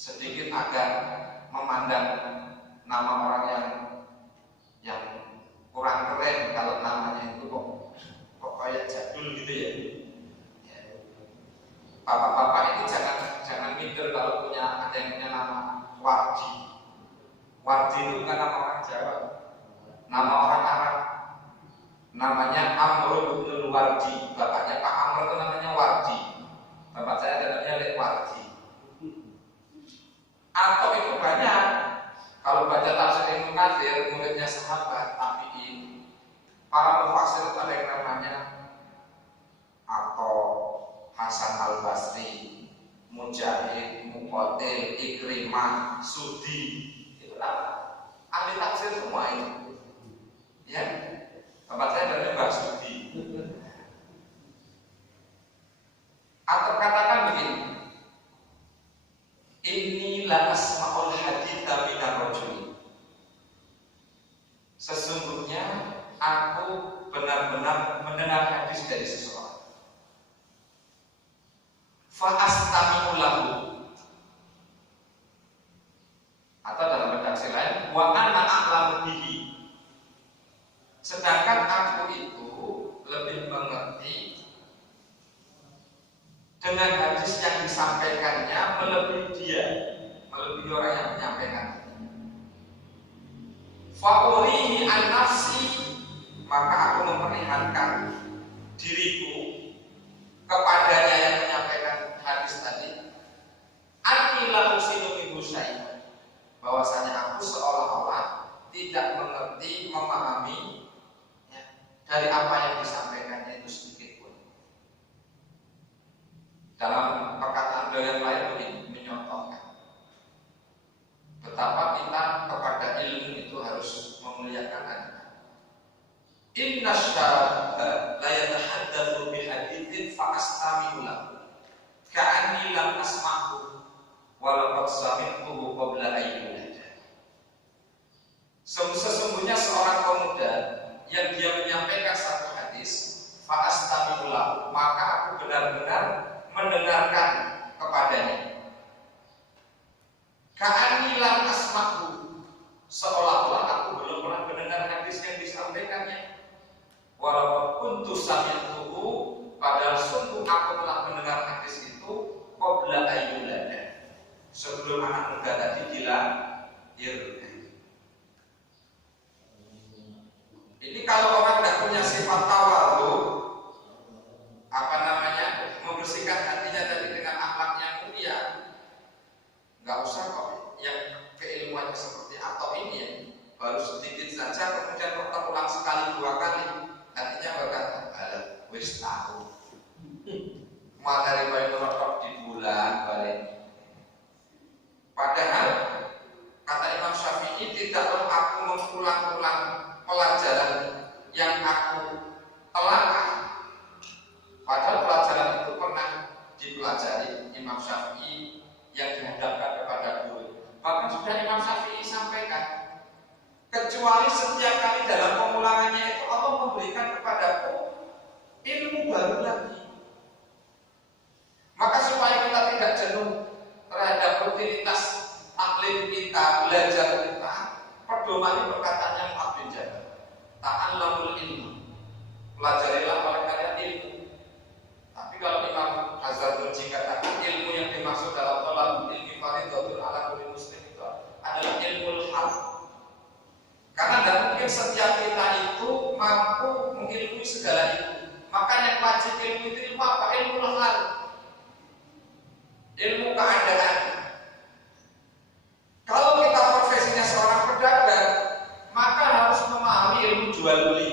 sedikit agak memandang nama orang yang kurang keren kalau namanya itu kok kayak jadul gitu ya. Bapak-bapak itu jangan minder kalau ada yang punya nama Wardi. Wardi itu bukan nama orang Jawa, nama orang Arab. Namanya Amr bin Wardi. Bapaknya Pak Amr itu namanya Wardi. Bapak saya namanya Lek Wardi. Atau itu banyak. Kalau baca tafsir Ibnu Katsir, muridnya sahabat tabi'in, para mufassir itu ada yang namanya atau Hasan Al Basri, Mujahid, Muqatil, Ikrimah, Sudi, itu ahli tafsir semua itu. Ya, bapak saya namanya Mbah Sudi. Atau katakan begini, inilah asmaul haditha minar rajuli. Sesungguhnya aku benar-benar mendengar hadis dari seseorang. Fa astami'u lahu. Atau dalam redaksi lain, wa ana a'lamu bihi. Sedangkan aku itu lebih mengerti dengan hadis yang disampaikannya melebihi dia, melebihi orang yang menyampaikan. Fa'urihi an-nafsi, maka aku memperlihatkan diriku kepadanya yang menyampaikan hadis tadi. Anila usinu min syai'an, bahwasanya aku seolah-olah tidak mengerti, memahami ya, dari apa yang disampaikannya itu sedikit pun. Dalam perkataan beliau yang lain begini, menyontohkan betapa kita kepada ilmu itu harus memuliakan adab. Inna syarada la yatahaddatsu bi haditsin fa astami'u lahu ka'anni lam asma'hu wa laqad sami'tuhu qabla an yulada. Sesungguhnya seorang pemuda yang dia menyampaikan satu hadis, fa astami'u lahu, maka aku benar-benar mendengarkan kepadanya. Ka'anni lam asma'hu, seolah-olah aku belum pernah mendengar hadis yang disampaikannya. Walaupun kuntu sami'tuhu, padahal sungguh aku telah mendengar hadis itu qabla ayyulada, sebelum anak muda tadi dilahirkan. Ini kalau orang tidak punya sifat tawadhu, membersihkan hatinya tadi dengan akhlak yang mulia, nggak usah kok yang keilmuannya seperti atau ini ya, baru sedikit saja kemudian terulang sekali dua kali, hatinya berkata, alah, wis tahu materi bayi merokok di bulan balik. Padahal kata Imam Syafi'i, tidaklah aku mengulang-ulang pelajaran yang aku telah. Padahal pelajaran itu pernah dipelajari Imam Syafi'i yang dihadapkan kepada guru. Bahkan sudah Imam Syafi'i sampaikan, kecuali setiap kali dalam pengulangannya itu Allah memberikan kepadaku ilmu baru lagi. Maka supaya kita tidak jenuh terhadap rutinitas taklim kita, belajar kita, pedomani perkataan yang Abdul Jabbar, ta'allamul ilmu, pelajarilah oleh kalian ilmu. Tapi kalau Imam Az-Zarnuji katakan ilmu yang dimaksud dalam tolak ilmi fardhatun ala kulli muslim itu adalah ilmu hal. Karena tidak mungkin setiap kita itu mampu mengilmui segala itu. Makanya wajib ilmu itu ilmu apa? Ilmu hal, ilmu keadaan. Kalau kita profesinya seorang pedagang, maka harus memahami ilmu jual beli.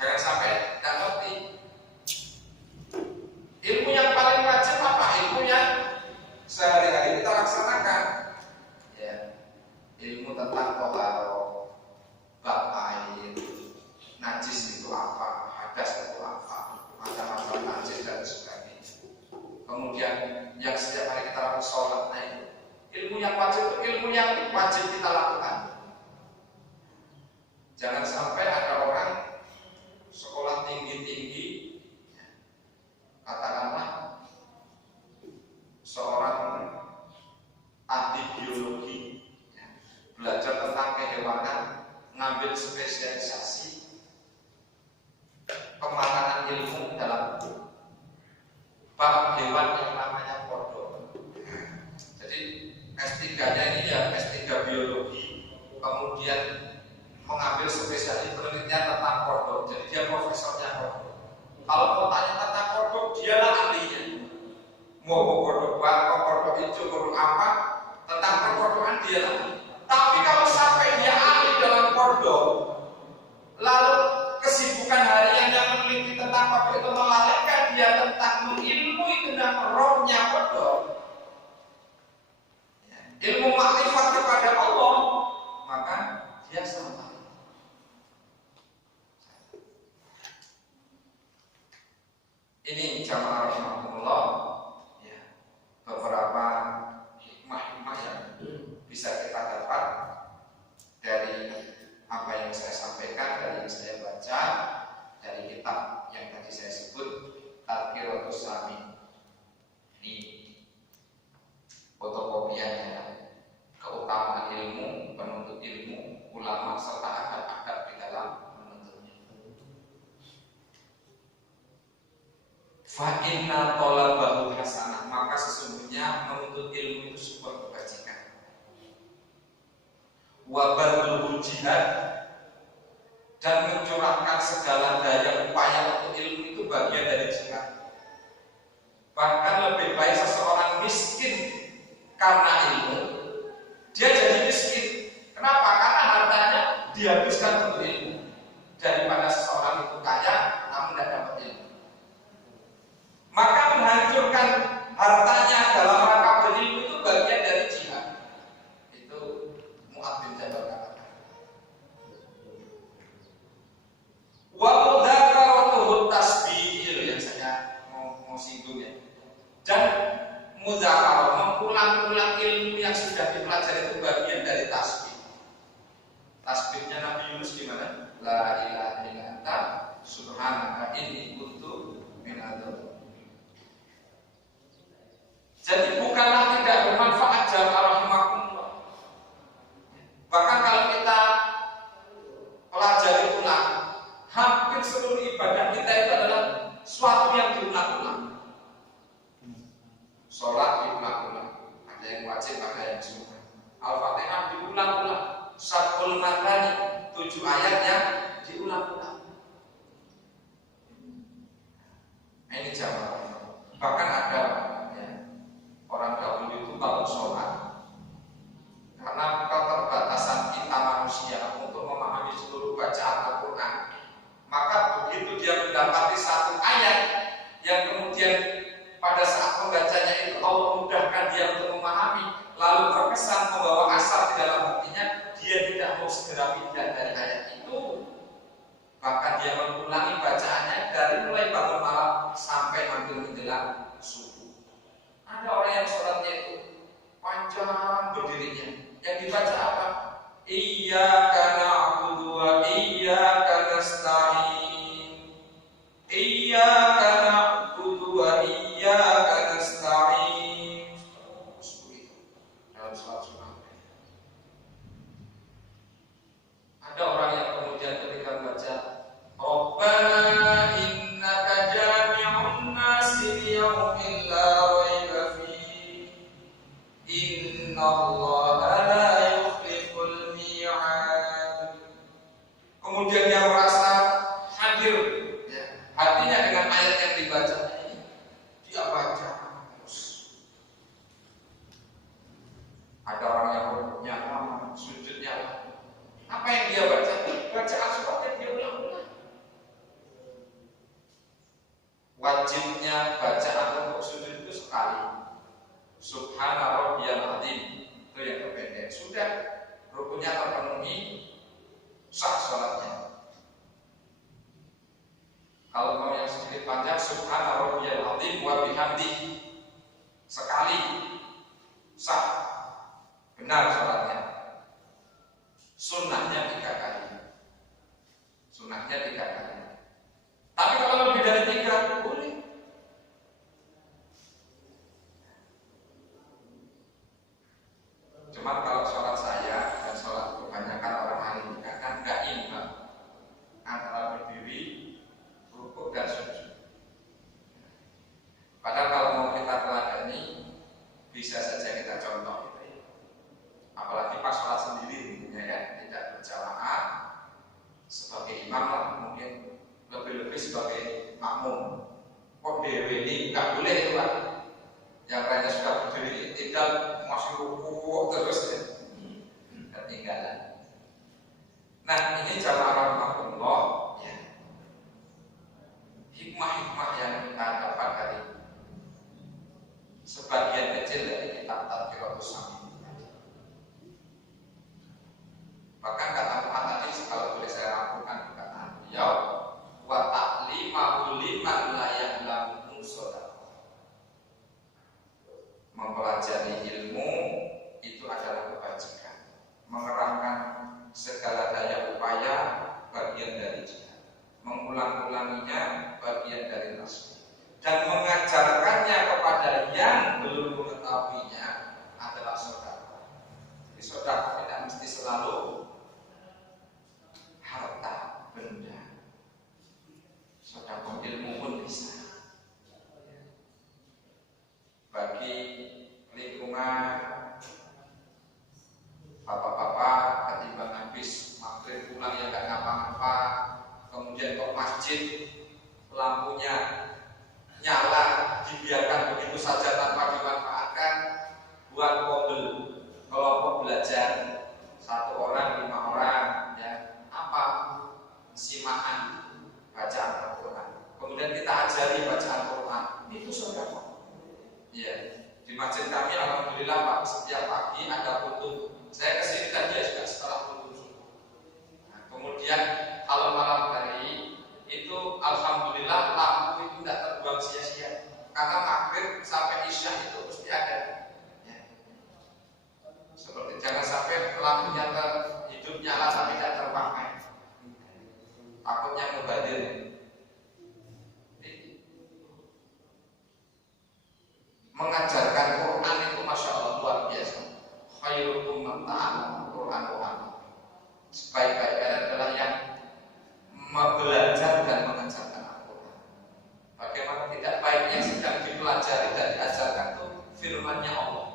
Jangan sampai tidak ngerti. Ilmu yang paling wajib apa? Ilmu yang sehari-hari kita laksanakan. Ya, ilmu tentang toharo, bab air, najis itu apa, hadas itu apa, macam-macam najis dan sebagainya. Kemudian yang setiap hari kita lakukan sholat, nah itu ilmu yang wajib, ilmu yang wajib kita lakukan. Jangan sampai ada orang sekolah tinggi-tinggi, katakanlah seorang biologi, belajar tentang kehewanan, ngambil spesialisasi pemakanan ilmu dalam bab hewan yang namanya kodok. Jadi S3-nya ini ya S3 biologi, kemudian mengambil spesialis penelitian tentang kodok. Jadi dia profesornya kodok. Kalau mau tanya tentang kodok, dialah ahlinya. Mau kodok bangkok, kodok hijau, kodok apa, tentang perkodokan dialah. Tapi kalau sampai dia ahli dalam kodok, lalu kesibukan hariannya meneliti tentang kodok itu melalaikan dia tentang mengilmui tentang rohnya kodok, ilmu makrifat kepada Allah, maka dia salah. Ini jamaah rahmatullah, ya, beberapa hikmah-hikmah yang bisa kita dapat dari apa yang saya sampaikan, dari yang saya baca, dari kitab yang tadi saya sebut, Tadhkiratus Sami. Ini fotokopiannya, keutamaan ilmu, penuntut ilmu, ulama serta adab-adab di dalam menuntutnya. Fa inna thalabahu hasanah, maka sesungguhnya menuntut ilmu itu sebuah kebajikan. Wa badlul jihad, dan mencurahkan segala daya upaya untuk ilmu itu bagian dari jihad. Bahkan lebih baik seseorang miskin karena ilmu, dia jadi miskin. Kenapa? Karena hartanya dihabiskan untuk ilmu, daripada seseorang itu kaya namun tidak dapat ilmu. Maka menghancurkan hartanya dalam rangka berilmu itu bagian dari jihad. Itu Mu'adz bin Jabal katakan. Wa mudzakaratuhu tasbih, yang saya mau singgung ya. Dan mudzakarah, mengulang-ulang ilmu yang sudah dipelajari itu bagian dari tasbih. Tasbihnya Nabi Yunus gimana? La ilaha illa anta subhanaka inni kuntu minadz dzalimin. Jadi bukanlah tidak bermanfaat jamaah rahimakumullah. Bahkan kalau kita pelajari ulang, hampir seluruh ibadah kita itu adalah suatu yang diulang-ulang. Sholat diulang-ulang, ada yang wajib, ada yang sunnah. Al-Fatihah diulang-ulang, Sab'ul Mathani, 7 ayat yang diulang-ulang. Ini jamaah. Bahkan ada orang dahulu itu kalau sholat, karena keterbatasan kita manusia untuk memahami seluruh bacaan Al-Quran, maka begitu dia mendapati satu ayat yang kemudian pada saat membacanya itu Allah mudahkan dia untuk memahami, lalu terkesan membawa asar di dalam hatinya, dia tidak mau segera pindah dari ayat itu, bahkan dia mengulangi bacaannya dari mulai bangun malam sampai hampir menjelang subuh. Ada orang yang sholatnya itu panjang berdirinya, yang dibaca apa? Iyyaka na'budu wa iyyaka nasta'in, Iyyaka na'budu wa iyyaka nasta'in. Dalam sholat sunnah. Ada orang yang kemudian ketika baca Rabbana innaka jami'un nasi liyaumin la raiba fihi innallaha la yukhliful mi'ad. Kemudian dia merasa hadir, ya, hatinya dengan ayat yang dibacanya ini, dia baca terus. Ada orang yang rukuknya lama, sujudnya lama. Apa yang dia baca? Bacaan suratnya dia ulang-ulang. Wajibnya bacaan untuk sujud itu sekali. Subhana rabbiyal azim, itu yang terpendek. Sudah rukunnya terpenuhi, sah sholatnya. Kalau mau yang sedikit panjang, Subhana rabbiyal azim wa bihamdihi, sekali, sah, benar sholatnya. Sunnahnya 3 kali. Sunnahnya 3 kali. Tapi kalau lebih dari 3 boleh. Cuma I'tidal masih rukuk terus ya. Ketinggalan. Nah, ini jamaah rahmatullah ya. Hikmah-hikmah yang kita dapat dari sebagian kecil dari kitab Tadhkiratus Shamin. Bahkan kata Muhammad tadi, kalau boleh saya rangkumkan perkataan beliau, wa ta'limahu liman la ya'lamu shadaqah. Mempelajari ilmu itu adalah kebajikan. Mengerahkan segala daya upaya bagian dari jihad. Mengulang-ulanginya bagian dari nasib. Dan mengajarkannya kepada yang belum mengetahuinya adalah sedekah. Jadi sedekah tidak mesti selalu harta benda. Sedekah ilmu pun bisa. Bagi lingkungan bapak-bapak ketimbang habis maghrib pulang ya gak ngapa-ngapa, kemudian ke masjid lampunya nyala dibiarkan begitu saja tanpa dimanfaatkan, buat mobil kelompok belajar 1 orang 5 orang ya, apa simaan bacaan Al-Quran, kemudian kita ajari bacaan Al-Quran, itu sedekah. Ya, di masjid kami alhamdulillah Pak, setiap pagi ada kutub. Saya kesini tadi ya juga setelah kutub subuh. Nah, kemudian kalau malam hari itu alhamdulillah lampu itu tidak terbuang sia-sia, karena maghrib sampai isya itu mesti ada ya. Seperti jangan sampai lampunya hidup nyala tapi tidak terpakai, takutnya mubazir. Mengajarkan Quran itu masya Allah luar biasa. Khairukum man ta'allama Quran wa 'allama. Sebaik-baiknya adalah yang belajar dan mengajarkan Al-Quran. Bagaimana tidak baiknya sedang dipelajari dan diajarkan itu firman-Nya Allah.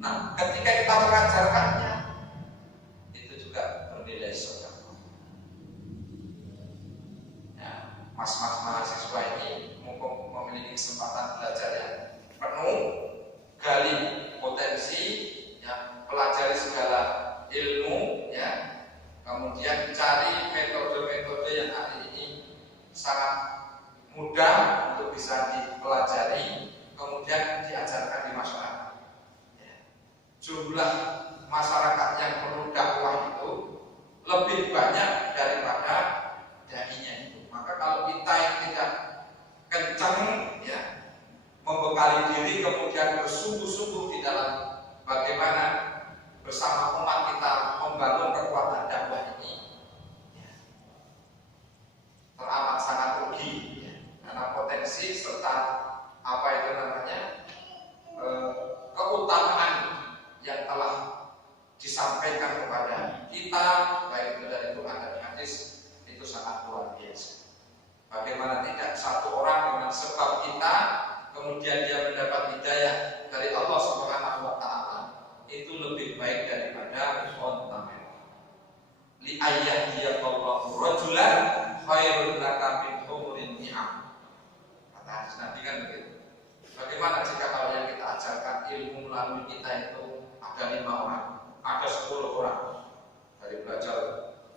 Nah, ketika kita mengajarkannya, itu juga bernilai sedekah. Ya, mas-mas mahasiswa ini mumpung memiliki kesempatan belajar yang penuh, gali potensi, ya, pelajari segala ilmu, ya, kemudian cari metode-metode yang hari ini sangat mudah untuk bisa dipelajari, kemudian diajarkan di masyarakat. Ya. Jumlah masyarakat yang perlu dakwah itu lebih banyak daripada dai-nya itu. Maka kalau kita yang tidak kencang, ya, membekali diri kemudian bersungguh-sungguh di dalam bagaimana bersama umat kita membangun kekuatan dakwah ini, ya, teramat sangat rugi, ya, karena potensi serta apa itu namanya keutamaan yang telah disampaikan kepada kita baik itu dari Quran dan hadis itu sangat luar biasa. Bagaimana tidak satu orang dengan sebab kita kemudian dia mendapat hidayah dari Allah Subhanahu wa taala, itu lebih baik daripada onta merah. Li ayyadiyallahu rajulan khairun laka min humurin ni'am. Kata hadis Nabi kan begitu. Bagaimana jika kalau yang kita ajarkan ilmu melalui kita itu ada 5 orang, ada 10 orang dari belajar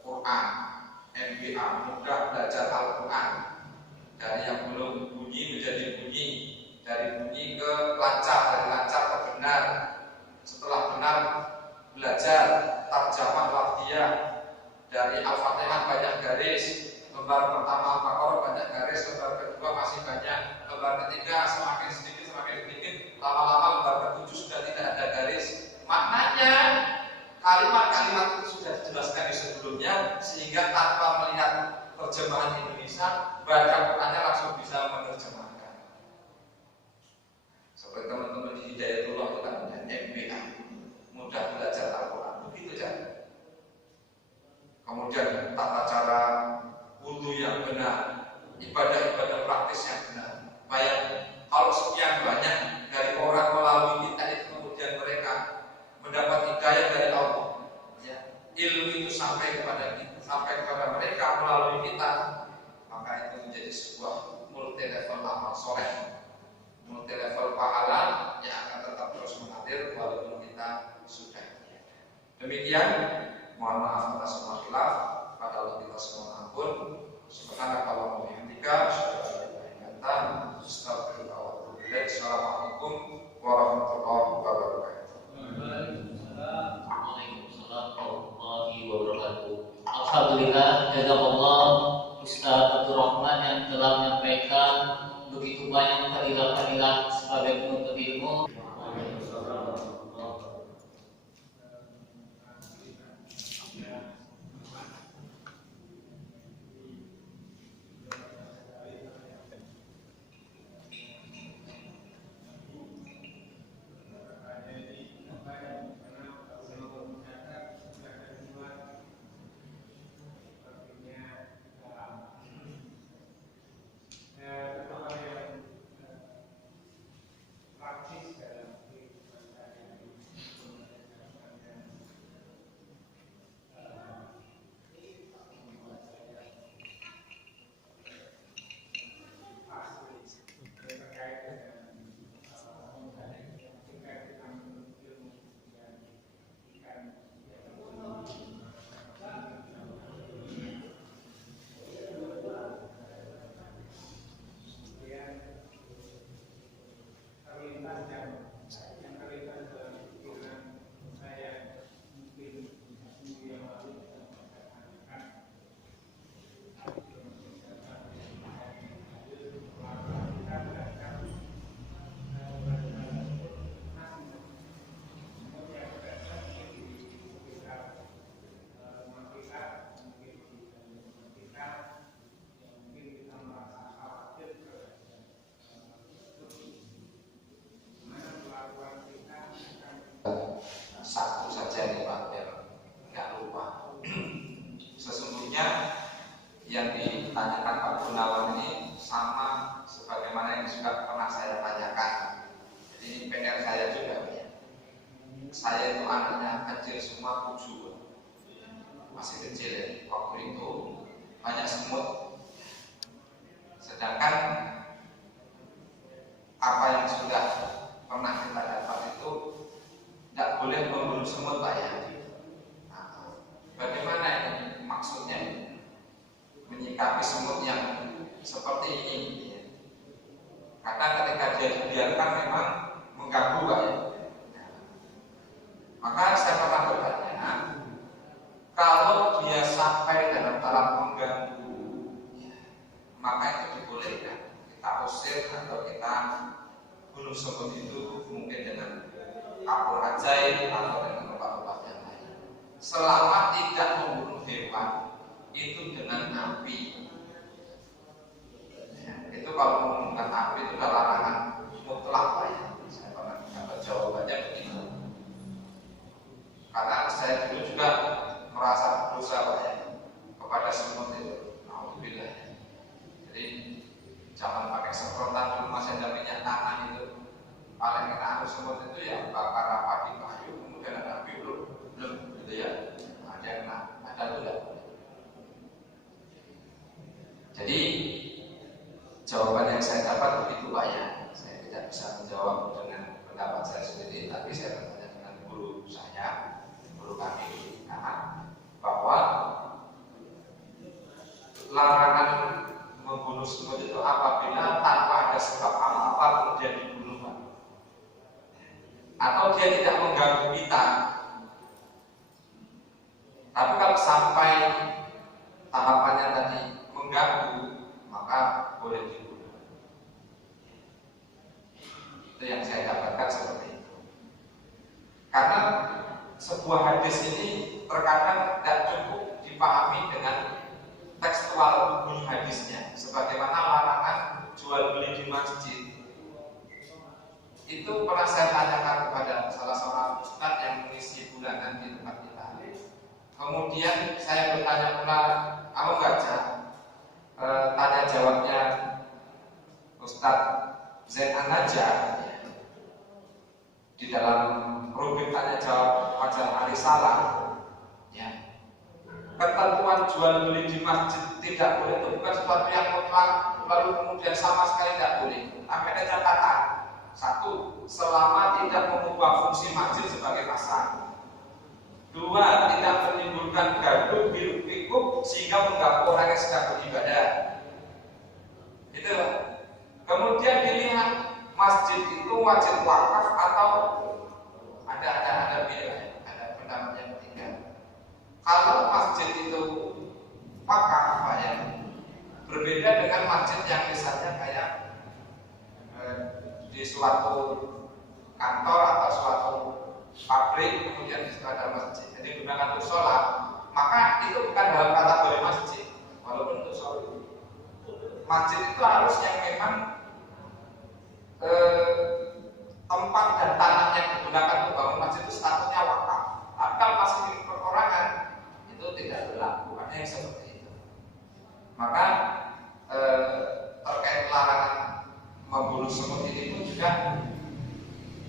Quran, MBA, mudah belajar Al-Quran, dari yang belum bunyi menjadi bunyi, dari bunyi ke lancar, dari lancar ke benar, setelah benar belajar tarjamah lafziyah, dari Al-Fatihah banyak garis, lembar pertama Al-Baqarah banyak garis, lembar kedua masih banyak, lembar ketiga semakin sedikit, lama-lama lembar ke-7 sudah tidak ada garis. Maknanya kalimat-kalimat itu sudah dijelaskan di sebelumnya, sehingga tanpa melihat terjemahan Indonesia, baca Qurannya langsung bisa menerjemahkan. Seperti teman-teman di Hidayatullah itu kan ada MBA, mudah belajar Al-Quran, begitu saja. Kemudian tata cara wudhu yang benar, ibadah-ibadah praktis yang benar. Bayangkan kalau sekian banyak dari orang melalui kita itu, kemudian mereka mendapat hidayah dari Allah, ya, ilmu itu sampai kepada kita, sampai kepada mereka melalui kita, maka itu menjadi sebuah multi level amal soleh, multi level pahala yang akan tetap terus mengalir Demikian, mohon maaf atas semua khilaf. Pada Allah kita semua ampun. Subhanallah wa bihamdika, Assalamualaikum warahmatullahi wabarakatuh. Waalaikumsalam warahmatullahi wabarakatuh. Alhamdulillah, jazakallah Ustaz Abdul Rahman yang telah menyampaikan begitu banyak fadilah-fadilah sebagai penuntut ilmu. Satu saja nih Pak, biar nggak lupa. Sesungguhnya yang ditanyakan Pak Gunawan ini sama sebagaimana yang juga pernah saya tanyakan. Jadi PR saya juga ya. Saya itu anaknya kecil semua 7, masih kecil ya. Waktu itu banyak semut. Sedangkan apa yang sudah pernah kita dapat itu tidak boleh membunuh semut Pak ya. Nah, bagaimana ini maksudnya menyikapi semut yang seperti ini ya. Karena ketika dia dibiarkan memang mengganggu Pak ya. Maka saya pernah bertanya, kalau dia sampai dalam tahap mengganggu ya, maka itu dibolehkan kita usir atau kita bunuh semut itu mungkin dengan kapur ajaib atau dengan obat-obat yang lain. Selama tidak membunuh hewan itu dengan api. Ya, itu kalau menggunakan api itu adalah larangan mutlak Pak ya. Saya pernah dapat jawabannya begitu. Karena saya dulu juga merasa berdosa Pak ya kepada semut itu. Alhamdulillah. Jadi jangan pakai semprotan dulu, masih ada minyak tanah itu. Paling enak semut itu ya bakar apa di kayu, kemudian ada api belum gitu ya. Ada yang ada tidak. Jadi jawaban yang saya dapat begitu Pak ya. Saya tidak bisa menjawab dengan pendapat saya sendiri, tapi saya bertanya dengan guru saya, guru kami bahwa larangan membunuh semut itu apabila tanpa ada sebab apa-apa kemudian dibunuh atau dia tidak mengganggu kita. Tapi kalau sampai tahapannya tadi mengganggu, maka boleh dibunuh. Itu yang saya dapatkan seperti itu. Karena sebuah hadis ini terkadang tidak cukup dipahami dengan tekstual bunyi hadisnya. Sebagaimana larangan jual beli di masjid. Itu pernah saya tanyakan kepada salah seorang ustadz yang mengisi bulanan di tempat kita. Kemudian saya bertanya pula, kamu baca tanya jawabnya Ustadz Zain An-Najjar di dalam rubrik tanya jawab majalah Al-Risalah ya. Ketentuan jual beli di masjid tidak boleh itu bukan sesuatu yang mutlak lalu kemudian sama sekali tidak boleh. Tapi ada catatan. Satu, selama tidak mengubah fungsi masjid sebagai pasar. Dua, tidak menimbulkan gaduh hiruk pikuk sehingga mengganggu orang yang sedang beribadah. Itu. Kemudian dilihat masjid itu wajib wakaf atau ada pendapat yang ketiga. Kalau masjid itu wakaf ya, berbeda dengan masjid yang misalnya kayak di suatu kantor atau suatu pabrik kemudian di situ ada masjid, jadi gunakan untuk sholat, maka itu bukan dalam kategori masjid. Walaupun untuk sholat, masjid itu harus yang memang tempat dan tanah yang digunakan untuk bangun masjid itu statusnya wakaf. Tapi kalau masih milik perorangan itu tidak berlaku, ada yang seperti itu. Maka terkait larangan membunuh semut ini pun juga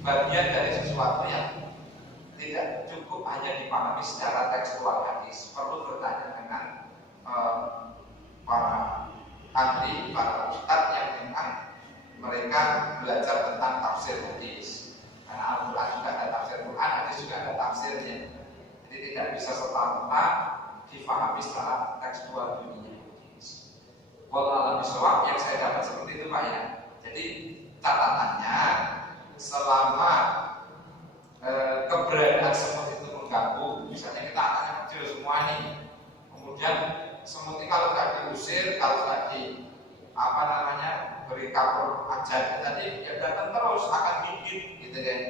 bagian dari sesuatu yang tidak cukup hanya dipahami secara tekstual hadis, perlu bertanya dengan para ahli, para ustadz yang memang mereka belajar tentang tafsir hadis. Karena Al-Quran juga ada tafsir Quran, hadis juga ada tafsirnya. Jadi tidak bisa serta-merta dipahami secara tekstual dunia hadis. Wallahu a'lam yang saya dapat seperti itu Pak ya. Jadi catatannya selama keberadaan semut itu mengganggu, misalnya kita anaknya kecil semua nih, kemudian semut ini kalau nggak diusir, kalau nggak di beri kapur ajar tadi, ya datang terus akan gigit, gitu kan?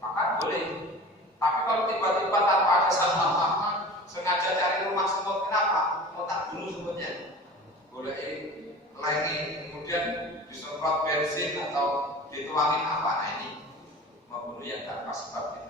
Maka boleh. Tapi kalau tiba-tiba tanpa ada salah sengaja cari rumah semut, kenapa? Mau tak bunuh semutnya? Boleh lagi, kemudian disemprot bensin atau dituangin apa? Nah ini membunuh yang tanpa sebab.